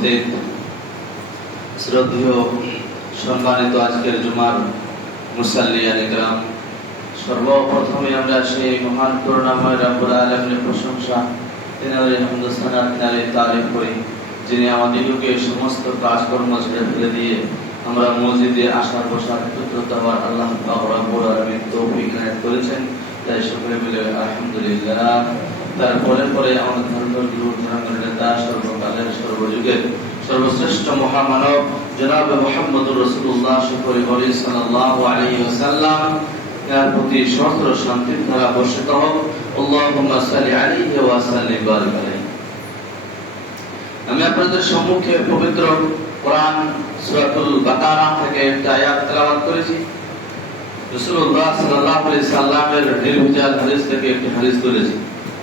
উপস্থিত শ্রদ্ধেয় সম্মানিত আজকের জুমার সর্বপ্রথমে আমরা সেই মহান করুণাময় আলামিনের প্রশংসা তারিফ করি, যিনি আমাদেরকে সমস্ত কাজকর্ম ছেড়ে ফেলে দিয়ে আমরা মসজিদে আসার হওয়ার আল্লাহ করেছেন। তাই সকলে মিলে আলহামদুলিল্লাহ। পরে আমাদের ধর্ম গুরু ধর্মের নেতা, সর্বকালের সর্বযুগের সর্বশ্রেষ্ঠ মহামানব জনাব রসুল্লাহ সাল্লাহ আলী তার প্রতি সহস্র শান্তির ধারা বর্ষিত হোক। আমি আপনাদের সম্মুখে পবিত্র কোরআন সূরাতুল বাকারা থেকে একটা আয়াত করেছি। সাল্লামের হাদিস থেকে একটি হাদিস তুলেছি।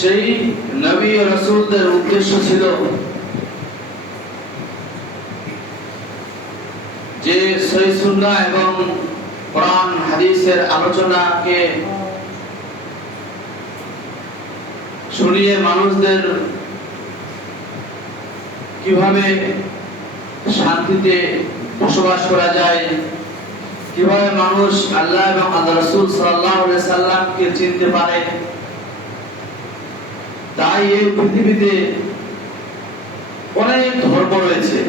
সেই নবী রাসূলদের উদ্দেশ্য ছিল যে সহি সুন্নাহ এবং কোরআন, হাদিসের আলোচনাকে শুনিয়ে মানুষদের কীভাবে শান্তিতে বসবাস করা যায়, কীভাবে মানুষ আল্লাহ এবং আল্লাহ রসুল সাল্লাহ সাল্লামকে চিনতে পারে তাই এই পৃথিবীতে অনেক ধর্ম রয়েছে।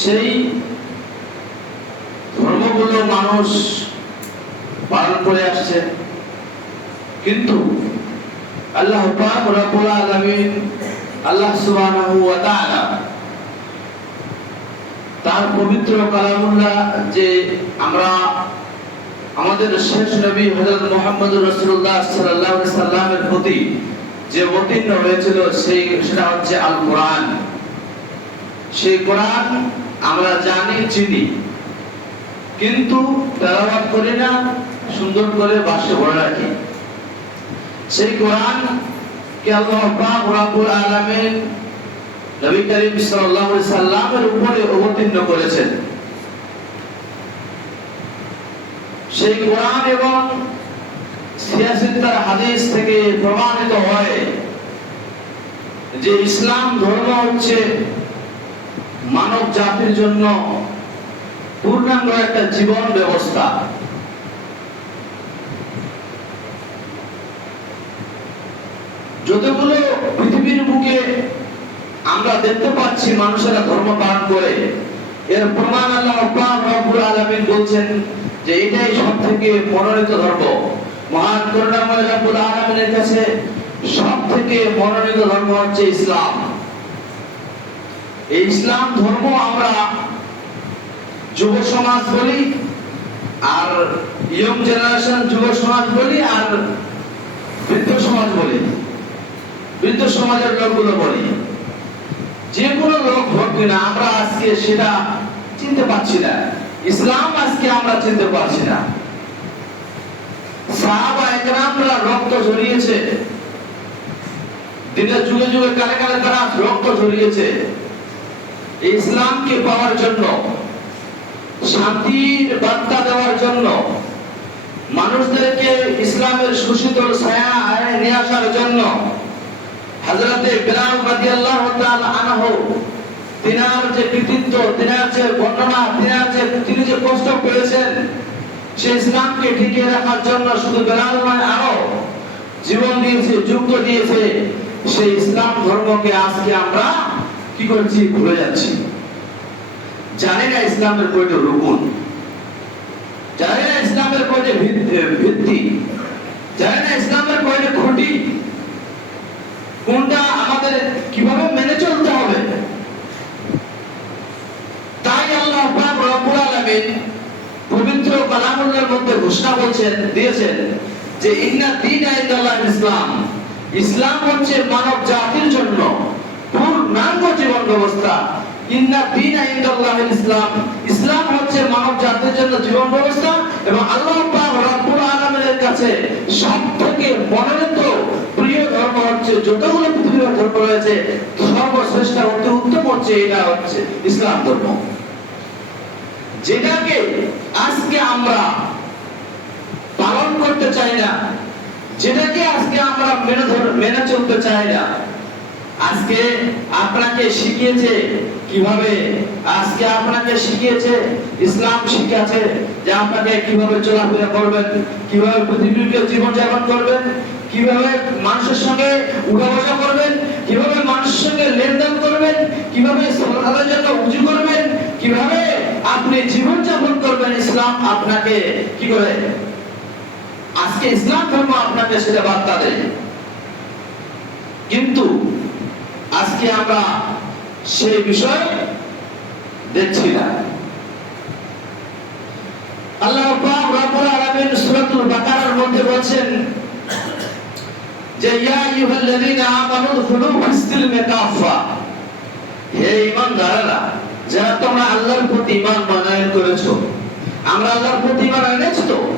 সেই ধর্মগুলো মানুষ পালন করে আসছে। কিন্তু আল্লাহ পাক রব্বুল আলামিন আল্লাহ সুবহানাহু ওয়া তাআলা তার পবিত্র কালামুল্লাহ যে আমরা আমাদের শেষ নবী হযরত মুহাম্মদুর রাসূলুল্লাহ সাল্লাল্লাহু আলাইহি সাল্লামের প্রতি যে অবতীর্ণ হয়েছিল সেই সেটা হচ্ছে আল কোরআন সেই কোরআন আমরা জানি, চিনি। কিন্তু তেলাওয়াত করি না, সুন্দর করে বাসে ভরে রাখি। সেই কোরআন কে আল্লাহ পাক রব্বুল আলামিন নবী করিম সাল্লাল্লাহু আলাইহি সাল্লামের উপরে অবতীর্ণ করেছেন। সেই কোরআন এবং হাদিস থেকে প্রমাণিত হয় যে ইসলাম ধর্ম হচ্ছে মানব জাতির জন্য পূর্ণাঙ্গ একটা জীবন ব্যবস্থা। যতগুলো পৃথিবীর বুকে আমরা দেখতে পাচ্ছি মানুষেরা ধর্ম পালন করে, এর প্রমাণ আল্লাহ রব্বুল বলছেন যে এটাই সবথেকে মনোনীত ধর্ম। মহান কাছে সবথেকে মনোনীত ধর্ম হচ্ছে ইসলাম। এই ইসলাম ধর্ম আমরা যুব সমাজ বলি, আর ইয়ং জেনারেশন যুব সমাজ বলি, আর বৃদ্ধ সমাজ বলি। বৃদ্ধ সমাজের লোকগুলো বলি। যে কোনো লোক হোক কিনা, আমরা আজকে সেটা চিনতে পারছি না। ইসলাম আজকে আমরা চিনতে পারছি না। রক্ত ঝরিয়েছে। দিনের যুগে যুগে কালে কালে তারা রক্ত ঝরিয়েছে। ইসলামকে পাওয়ার জন্য, শান্তির বার্তা দেওয়ার জন্য, মানুষদেরকে ইসলামের সুশীতল ছায়া নিয়ে আসার জন্য, হযরতে বিলাল রাদিয়াল্লাহু তাআলা আনহু তিনার যে কৃতিত্ব, তিনার যে বর্ণনা তিনার যে তিনি যে কষ্ট পেয়েছেন, সে ইসলামকে টিকিয়ে রাখার জন্য শুধু বেলাল নয়, আরও জীবন দিয়েছে যুক্ত দিয়েছে। সেই ইসলাম ধর্মকে আজকে আমরা কি করছি, ভুলে যাচ্ছি। না ইসলামের না ইসলামের ভিত্তি। জানি না ইসলামের কয়টা খুঁটি। কোনটা আমাদের কীভাবে মেনে চলতে হবে তাই আল্লাহ পাক রব্বুল আলামিন পবিত্র মধ্যে ঘোষণা দিয়েছেন যে ইন্না দীন ইনদাল্লাহ ইসলাম। ইসলাম হচ্ছে মানব জাতির জন্য পূর্ণাঙ্গ জীবন ব্যবস্থা। ইন্না দীন ইনদাল্লাহিল ইসলাম। ইসলাম হচ্ছে মানব জাতির জন্য জীবন ব্যবস্থা এবং আল্লাহ পাক রব্বুল আলামিনের কাছে সবথেকে মনোনীত প্রিয় ধর্ম হচ্ছে, যতগুলো পৃথিবীর ধর্ম রয়েছে, সর্বশ্রেষ্ঠ উত্তম হচ্ছে এটা হচ্ছে ইসলাম ধর্ম। যেটাকে আজকে আমরা পালন করতে চাই না, যেটাকে আজকে আমরা মেনে মেনে চলতে চাই না, আজকে আপনাকে শিখিয়েছে কীভাবে, আজকে আপনাকে শিখিয়েছে ইসলাম শিখিয়েছে যে আপনাকে কীভাবে চলাফেরা করবেন, কীভাবে পৃথিবীকে জীবন যাপন করবেন, কীভাবে মানুষের সঙ্গে উঠা বসা করবেন, কীভাবে মানুষের সঙ্গে লেনদেন করবেন, কীভাবে সলাতের জন্য উজু করবেন, কীভাবে আপনি জীবন যাপন করবেন ইসলাম আপনাকে কি করে? আজকে ইসলাম ধর্ম আপনাকে সেটা বার্তা দেয়। কিন্তু আজকে আমরা সেই বিষয় দেখছি না। আল্লাহ আলামিন সূরাতুল বাকারার মধ্যে যে, ইয়া আইয়ুহাল্লাযীনা আমানু কাফা হে ঈমানদাররা যারা তোমরা আল্লাহর প্রতি ঈমান মানায়ন করেছ। আমরা আল্লাহর প্রতি ঈমান এনেছি তো।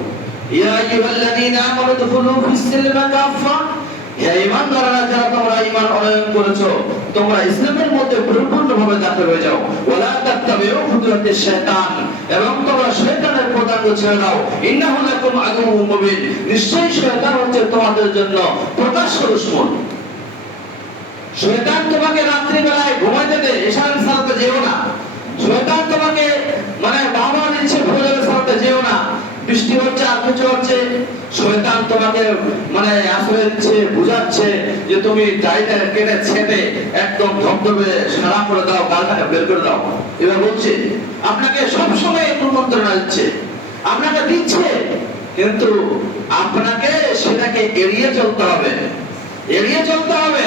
ইয়া আইয়ুহাল্লাযীনা আমানু দুখুলু ফিস-সিলমি কাফা হে ঈমানদাররা, যারা তোমরা ঈমান অর্জন করেছ, তোমরা ইসলামের মধ্যে পরিপূর্ণভাবে দাখিল হয়ে যাও। ওয়ালা তাত্তাবিউ খুতুওয়াতিশ শাইতান। এবং তোমরা শয়তানের পদাঙ্ক ছেড়ে দাও। ইন্নাহু লাকুম আদুউম মুবিন। নিশ্চয়ই শয়তান হচ্ছে তোমাদের জন্য প্রকাশ্য দুশমন। শয়তান তোমাকে রাত্রি বেলায় ঘুমাইতে দেয় এশারের সালাতে যেও না। শয়তান তোমাকে মানে বাবা ইচ্ছে ফজরের সালাতে যেও না। বৃষ্টি হচ্ছে আর কিছু হচ্ছে, শয়তান তোমাকে মানে আসলে দিচ্ছে, বুঝাচ্ছে যে তুমি দাড়িটা কেটে ছেটে একদম ধবধবে সারা করে দাও, গালটাকে বের করে দাও। এবার বলছে, আপনাকে সব সময় কুমন্ত্রণা দিচ্ছে, আপনাকে দিচ্ছে, কিন্তু আপনাকে সেটাকে এড়িয়ে চলতে হবে। এড়িয়ে চলতে হবে।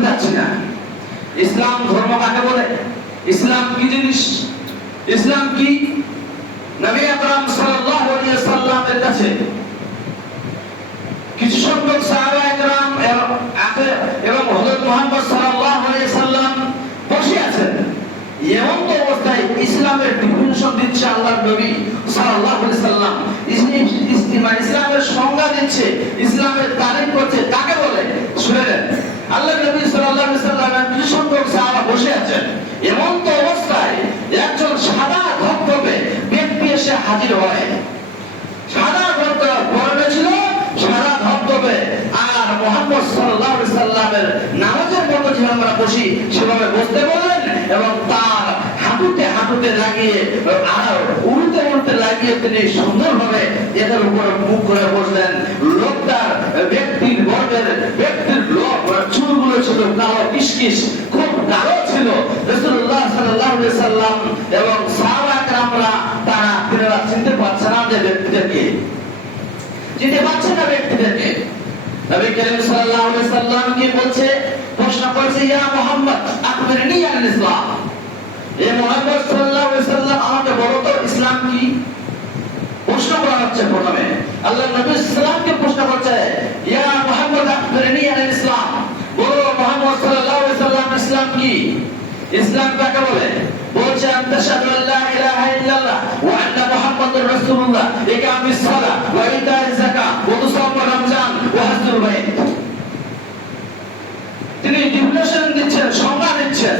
না। ইসলাম ধর্ম কাকে বলে? ইসলাম কি জিনিস? ইসলাম কি? নবী আকরাম সাল্লাল্লাহু আলাইহি সাল্লামের কাছে কিছু সংখ্যক সাহাবা একরাম এবং হযরত মুহাম্মদ সাল্লাল্লাহু আলাইহি সাল্লাম বসে আছেন। এমন তো অবস্থায় ইসলামের ডিফিনিশন দিচ্ছে আল্লাহর নবী সাল্লাল্লাহু আলাইহি সাল্লাম ইসলাম ইসলাম ইসলামের সংজ্ঞা দিচ্ছে, ইসলামের তারিফ করছে। কাকে বলে? শুনে আল্লাহ নবী সাল্লাল্লাহু আলাইহি বসে আছেন। এমন তো অবস্থায় একজন সাদা ব্যক্তি এসে হাজির হয়। সাদা ধবধবে পরনে ছিল, সাদা ধবধবে। আর মোহাম্মদ সাল্লাল্লাহু আলাইহি নামাজের মতো যে আমরা বসি, সেভাবে বসতে বললেন এবং তার উল্টে লাগিয়ে, আর উল্টে লাগিয়ে তিনি সুন্দরভাবে এদের উপর মুখ করে বসলেন। লোকটার ব্যক্তির বর্ণের ব্যক্তির লোক চুলগুলো ছিল কালো, কিসকিস, খুব কালো ছিল। রসুল্লাহ সাল্লাহ সাল্লাম এবং সাহাবা কামরা তারা তিনারা চিনতে পারছে না যে ব্যক্তিদেরকে চিনতে পারছে না ব্যক্তিদেরকে নবী করিম সাল্লাল্লাহু আলাইহি বলছে? প্রশ্ন করছে, ইয়া মুহাম্মদ আখবিরনি আন ইসলাম আমাকে বলো তো, ইসলাম কি? প্রশ্ন করা হচ্ছে প্রথমে। আল্লাহ নবী সাল্লামকে প্রশ্ন করছে, ইয়া মুহাম্মদ ইসলাম। বলো, মুহাম্মদ সাল্লাল্লাহু আলাইহি ইসলাম কি? ইসলাম কাকে বলে? বলছে ইলাহা ইল্লাল্লাহ ওয়া আন্না মুহাম্মাদুর রাসূলুল্লাহ। ইকামিস সালাহ ওয়া যাকাত ওয়া রমজান, ওয়া বাইত। তিনি ডিফিনেশন দিচ্ছেন সংজ্ঞা দিচ্ছেন।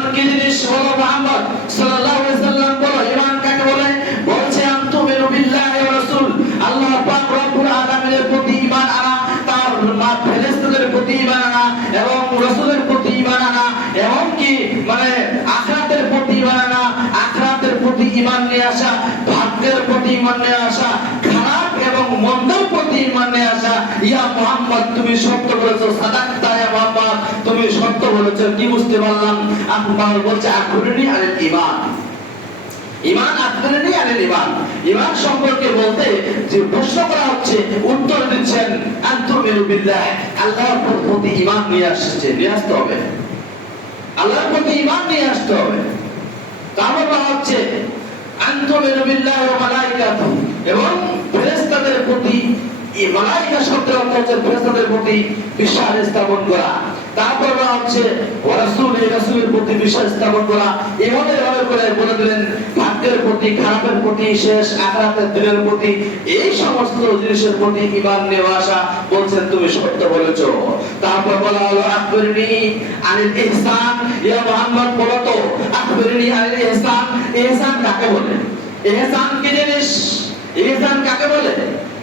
কি জিনিস বলো মোহাম্মদ সাল্লাল্লাহু মুহাম্মদ, তুমি সত্য বলেছ সাদাক্তা ইয়া মুহাম্মদ, তুমি সত্য বলেছ, কি বুঝতে পারলাম? আপনার বলছে আখবরনি আনিল ঈমান। ইমান আখবরনি আনিল ঈমান। ঈমান সম্পর্কে বলতে যে প্রশ্ন করা হচ্ছে, উত্তর দিচ্ছেন, আনতুমিনু বিল্লাহ। আল্লাহর প্রতি ঈমান নিয়ে আসছে, নিয়ে আসতে হবে। আল্লাহর প্রতি ঈমান নিয়ে আসতে হবে। তারপর বলা হচ্ছে, আনতুমিনু বিল্লাহি ওয়া মালাইকাতিহি। এবং ফেরেশতাদের প্রতি এই মালাইকা হচ্ছে ফেরেশতাদের প্রতি বিশ্বাস স্থাপন করা। তারপর হচ্ছে রাসূল, এই রাসূলের প্রতি বিশ্বাস স্থাপন করা। এভাবে করে বলে দিলেন, ভাগ্যের প্রতি, খারাপের প্রতি, শেষ আখরাতের দিনের প্রতি, এই সমস্ত জিনিসের প্রতি আসা বলছেন তুমি সত্য বলেছ। তারপর বলা হলো, আকবরনি আনিল ইহসান। ইয়া মুহাম্মদ, বলো তো আনিল ইহসান। ইহসান কাকে বলে? ইহসান কি জিনিস? ইহসান কাকে বলে?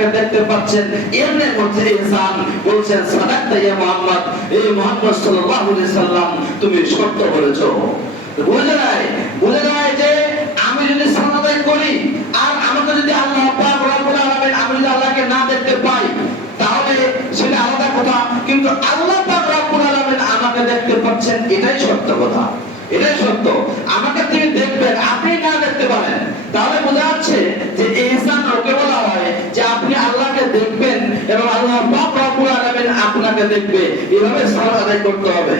আপনাকে দেখতে পাচ্ছেন। এর মধ্যে ইহসান বলছেন সাদাক্তা ইয়া মুহাম্মদ এই মুহাম্মদ সাল্লাল্লাহু আলাইহি সাল্লাম, তুমি সত্য বলেছ বুঝে নাই বুঝে নাই যে আমি যদি সালাত করি, আর আমাকে যদি আল্লাহ পাক রব্বুল আলামিন, আমি যদি আল্লাহকে না দেখতে পাই, তাহলে সেটা আলাদা কথা। কিন্তু আল্লাহ পাক রব্বুল আলামিন আমাকে দেখতে পাচ্ছেন, এটাই সত্য কথা। এটাই সত্য। আমাকে তিনি দেখবেন, আপনি না দেখতে পারেন। তাহলে বোঝা যাচ্ছে যে ইহসান আপনাকে দেখবে, এভাবে সালাত আদায় করতে হবে।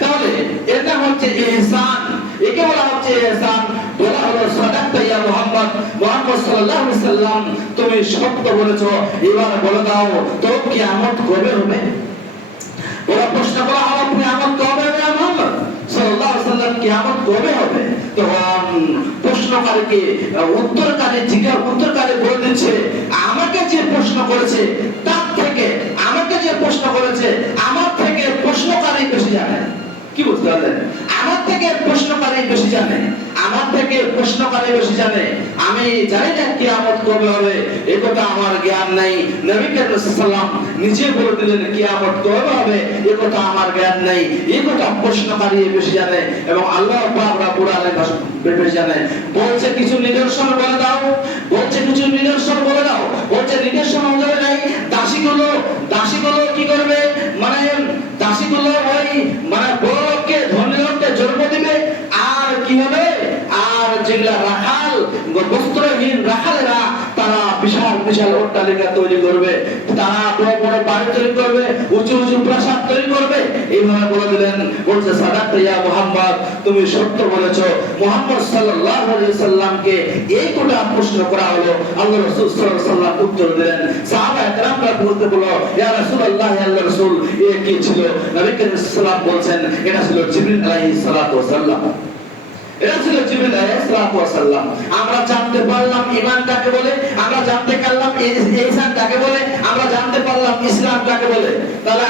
তাহলে এটা হচ্ছে ইহসান। একে বলা হচ্ছে ইহসান। বলা হলো সাল্লাল্লাহু আলাইহি সাল্লাম, তুমি সত্য বলেছ, এবার বলে দাও তো কিয়ামত কবে হবে? ওরা প্রশ্ন করা হলো কিয়ামত কবে হবে মুহাম্মদ? সাল্লাল্লাহু সাল্লাম কিয়ামত কবে হবে? তখন প্রশ্নকারীকে, উত্তরকারী জিজ্ঞাসা, উত্তরকারী বলে দিচ্ছে, আমাকে যে প্রশ্ন করেছে, তার প্রশ্ন করেছে, আমার থেকে প্রশ্নকারী বেশি জানে। কি বুঝতে পারলেন? আমার থেকে প্রশ্নকারী বেশি জানে। আমার থেকে প্রশ্নকারী বেশি জানে। আমি জানি না কিয়ামত কবে হবে। এ কথা আমার জ্ঞান নেই। নবী করিম নিজে বলে দিলেন, কিয়ামত কবে হবে? এ কথা আমার জ্ঞান নেই। এই কথা প্রশ্নকারী বেশি জানে। এবং আল্লাহ পাক রব্বুল বেশি জানে। বলছে, কিছু নিদর্শন বলে দাও। বলছে, কিছু নিদর্শন বলে দাও। বলছে, নিদর্শন অনুযায়ী নাই দাসীগুলো দাসীগুলো কি করবে মানে দাসীগুলো ওই মানে বড় লোককে ধনী লোককে জন্ম দিবে আর কি হবে আর যেগুলা রাখাল বস্ত্রহীন তারা বিশাল বিশাল অট্টালিকা তৈরি করবে। তারা বড় বড় বাড়ি তৈরি করবে, উঁচু উঁচু প্রাসাদ তৈরি করবে। এইভাবে বলে দিলেন বলছে ইয়া তুমি সত্য বলেছ। মুহাম্মদ সাল্লাল্লাহু আলাইহি সাল্লামকে এই কোটা প্রশ্ন করা হলো। আল্লাহ রাসূল সাল্লাল্লাহু উত্তর দিলেন, সাহাবা একরামরা বলতে বলো, ইয়া রাসূলুল্লাহ ইয়া রাসূল, এ কি ছিল? নবী করিম সাল্লাল্লাহু আলাইহি বলছেন, এটা ছিল জিবরিল আলাইহিস সালাতু ওয়াস সালাম। ওয়াসাল্লাম আমরা জানতে পারলাম ঈমান কাকে বলে, আমরা জানতে পারলাম ইহসান কাকে বলে, আমরা জানতে পারলাম ইসলাম কাকে বলে। তাহলে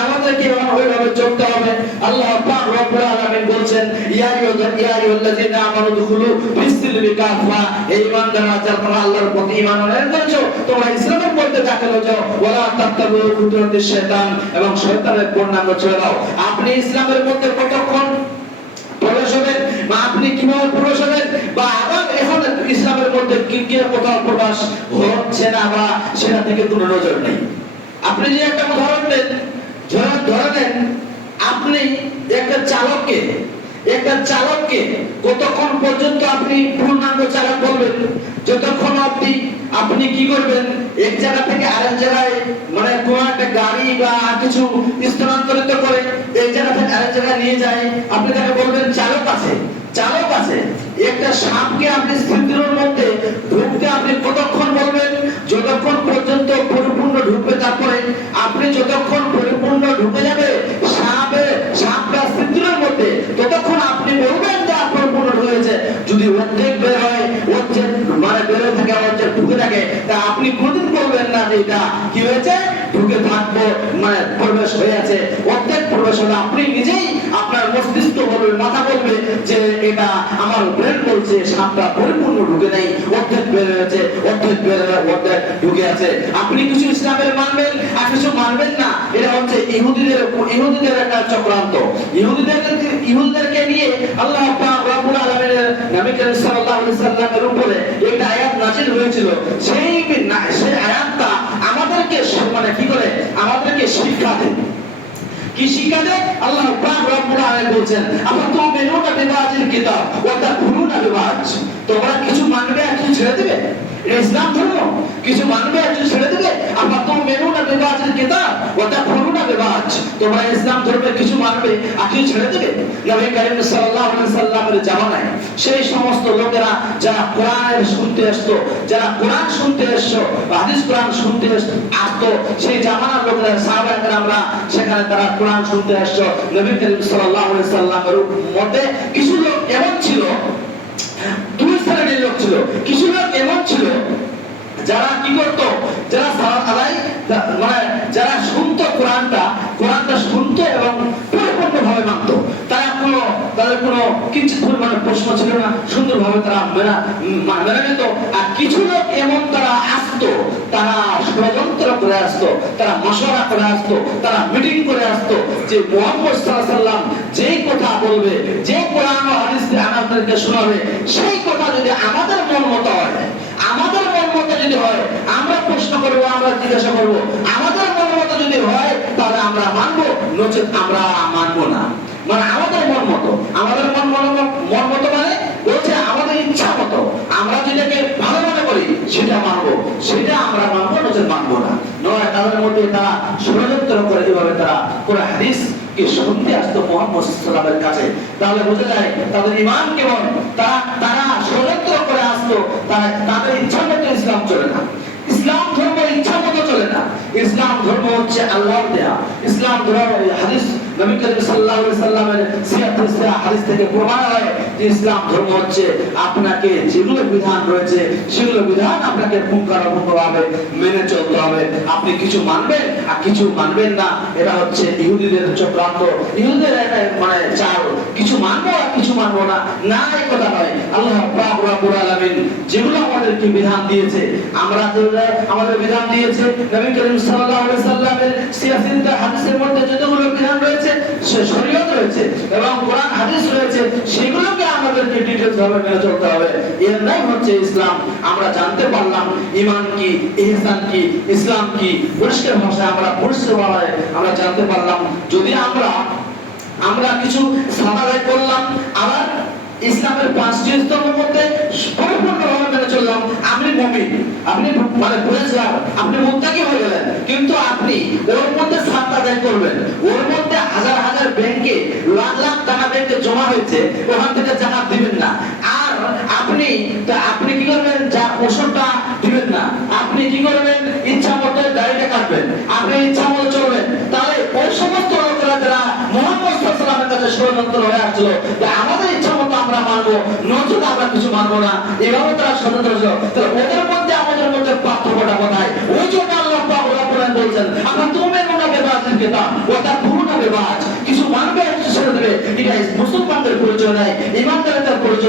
ওইভাবে চলতে হবে। আল্লাহ পাক রব্বুল আলামিন ইয়া আমানু দুখুলু এই ঈমানদাররা যারা আল্লাহর প্রতি ঈমান তোমরা ইসলামের মধ্যে দাখিল যাও ওয়ালা তাত্তাবু খুতুরাতিশ শয়তান, এবং শয়তানের পূর্ণাঙ্গ আপনি ইসলামের মধ্যে কতক্ষণ প্রবেশ হবেন বা আপনি কীভাবে প্রবেশ হবেন বা আবার এখন ইসলামের মধ্যে কি কি কোথাও হচ্ছে না বা সেটা থেকে কোনো নজর নেই। আপনি যে একটা উদাহরণ দেন ধরেন ধরেন আপনি একটা চালককে একটা চালককে কতক্ষণ পর্যন্ত আপনি পূর্ণাঙ্গ চালক বলবেন? যতক্ষণ আপনি আপনি কি করবেন? এক জায়গা থেকে আরেক জায়গায় মানে কোন একটা গাড়ি বা কিছু স্থানান্তরিত করে একটা সাপকে আপনি কতক্ষণ বলবেন? যতক্ষণ পর্যন্ত পরিপূর্ণ ঢুকবে তারপরে। আপনি যতক্ষণ পরিপূর্ণ ঢুকে যাবে, সাপে সাপটা যে আমার ব্রেন বলছে, সাপটা পরিপূর্ণ ঢুকে নেই, অর্ধেক বের হয়েছে, অর্ধেক হয়ে অর্ধেক ঢুকে আছে। আপনি কিছু ইসলামের মানবেন, আর কিছু মানবেন না এটা হচ্ছে ইহুদিদের ইহুদিদের একটা চক্রান্ত। ইহুদিদের ইহুদিদেরকে নিয়ে আল্লাহ রব্বুল আলামিনের নবী করিম সাল্লাল্লাহু আলাইহি সাল্লামের উপরে একটা আয়াত নাযিল হয়েছিল। সেই সেই আয়াতটা আমাদেরকে স- মানে কি করে আমাদেরকে শিক্ষা দেয় কি শিক্ষা দেয় আল্লাহ পাক রব্বুল আলামিন বলছেন আবার তো মেনুনা বিবাজিল কিতাব ওয়া তাকুলুনা বিবাজ। তোমরা কিছু মানবে আর কিছু ছেড়ে দেবে? ইসলাম ধর্ম। কিছু মানবে আর কিছু ছেড়ে দেবে? আবার তো মেনুনা আছে কিতাব ওয়া বিবাজ তোমরা ইসলাম ধর্মের কিছু মানবে আর ছেড়ে দিবে? নবী করিম সাল্লাল্লাহু সাল্লামের জামানায় সেই সমস্ত লোকেরা যারা কোরআনের শুনতে আসতো, যারা কোরআন শুনতে এসছো হাদিস কোরআন শুনতে আসতো, সেই জামানার লোকেরা, সাহাবায়ে কেরামরা সেখানে তারা কোরআন শুনতে আসছো নবী করিম সাল্লাল্লাহু সাল্লামের মধ্যে কিছু লোক এমন ছিল, দুই শ্রেণির লোক ছিল, কিছু লোক এমন ছিল, যারা কি করত, যারা মানে যারা শুনতো কোরআনটা মানে প্রশ্ন ছিল না, সুন্দরভাবে তারা মেনা মেনে নিত আর কিছু লোক এমন তারা তারা ষড়যন্ত্র করে তারা মশলা করে তারা মিটিং করে যে মোহাম্মদ যেই কথা বলবে, যে কোরআন হাদিস আমাদেরকে শোনাবে, সেই কথা যদি আমাদের মন মতো হয়, আমাদের মন মতো যদি হয়, আমরা প্রশ্ন করব, আমরা জিজ্ঞাসা করব, আমাদের মন মতো যদি হয়, তাহলে আমরা মানবো, নচেত আমরা মানবো না। মানে আমাদের মন মতো। আমাদের মন মন মতো মানে বলছে আমাদের ইচ্ছা মতো। আমরা যেটাকে ভালো মনে করি, সেটা মানবো। সেটা আমরা মানবো নচেত মানবো না। নয়, তাদের মধ্যে তারা ষড়যন্ত্র করে এভাবে তারা করে হাদিস কে শুনতে আসতো মোহাম্মদ কাছে, তাহলে বোঝা যায় তাদের ইমান কেমন তারা তারা ষড়যন্ত্র করে আসতো, তারা তাদের ইচ্ছা মতো ইসলাম চলে না। ইসলাম ধর্ম ইচ্ছা মতো চলে না। ইসলাম ধর্ম হচ্ছে আল্লাহর দেয়া। ইসলাম ধর্ম হাদিস নবী করিম সাল্লামের হাদিস থেকে প্রমাণ হয় যে ইসলাম ধর্ম হচ্ছে আপনাকে যেগুলো বিধান রয়েছে, সেগুলো বিধান আপনাকে পুঙ্খানুপুঙ্খভাবে মেনে চলতে হবে। আপনি কিছু মানবেন আর কিছু মানবেন না, এটা হচ্ছে ইহুদিদের চক্রান্ত। একটা মানে চাল, কিছু মানবো আর কিছু মানবো না না এই কথা নয়। আল্লাহ যেগুলো আমাদেরকে বিধান দিয়েছে, আমরা যেগুলো আমাদের বিধান দিয়েছে, নবী করিম সাল্লাল্লাহু সাল্লামের হাদিসের মধ্যে যতগুলো বিধান রয়েছে সে শরীয়ত রয়েছে, এবং কোরআন, হাদিস রয়েছে, সেগুলোকে আমাদেরকে ডিটেইলস ভাবে মেনে চলতে হবে। এর হচ্ছে ইসলাম। আমরা জানতে পারলাম, ঈমান কি, ইহসান কি, ইসলাম কি, পরিষ্কার ভাষায় আমরা পরিষ্কার আমরা জানতে পারলাম। যদি আমরা আমরা কিছু সাদাগাই করলাম, আবার ইসলামের পাঁচটি স্তম্ভের মধ্যে পরিপূর্ণভাবে মেনে আপনি মমিন আপনি মানে বুঝেছিলাম আপনি মুত্তাকি হয়ে গেলেন। কিন্তু আপনি ওর মধ্যে সাত আদায় করবেন। ওর মধ্যে হাজার হাজার ব্যাংকে লাখ লাখ টাকা ব্যাংকে জমা হয়েছে, ওখান থেকে জাকাত দিবেন না। আর আপনি আপনি কি করবেন? যা ওষুধটা দিবেন না। আপনি কি করবেন? ইচ্ছা মতো দাড়িটা কাটবেন। আপনি ইচ্ছা মতো চলবেন। তাহলে ওই সমস্ত লোকেরা যারা মোহাম্মদ সাল্লামের কাছে ষড়যন্ত্র হয়ে আসছিল আমাদের ইচ্ছা আমরা মানবো নচেত আমরা কিছু মানবো না। এভাবে তারা স্বতন্ত্র ছিল ওদের মধ্যে আমাদের মধ্যে পার্থক্যটা কোথায়? ওই জন্য আল্লাহ রব্বুল বলছেন, আমরা তুমি মনে কেতা ও ওটা পুরোটা বেবাজ। কিছু মানবে, কিছু ছেড়ে দেবে। এটা মুসলমানদের পরিচয় নাই।